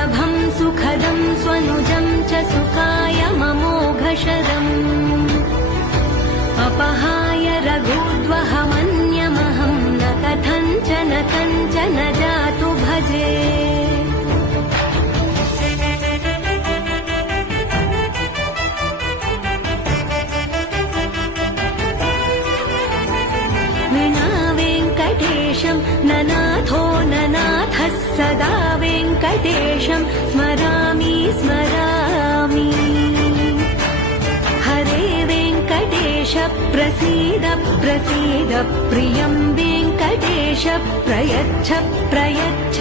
सुलभं सुखदं स्वनुजं च सुखाय ममोघशरम् अपहाय रघुद्वहमन्यमहं न कथञ्चन कञ्चन जातु भजे विना वेङ्कटेशं ननाथो ननाथः सदा वेङ्कटेशं स्मरामि स्मरामि हरे वेङ्कटेश प्रसीद प्रसीद प्रियं वेङ्कटेश प्रयच्छ प्रयच्छ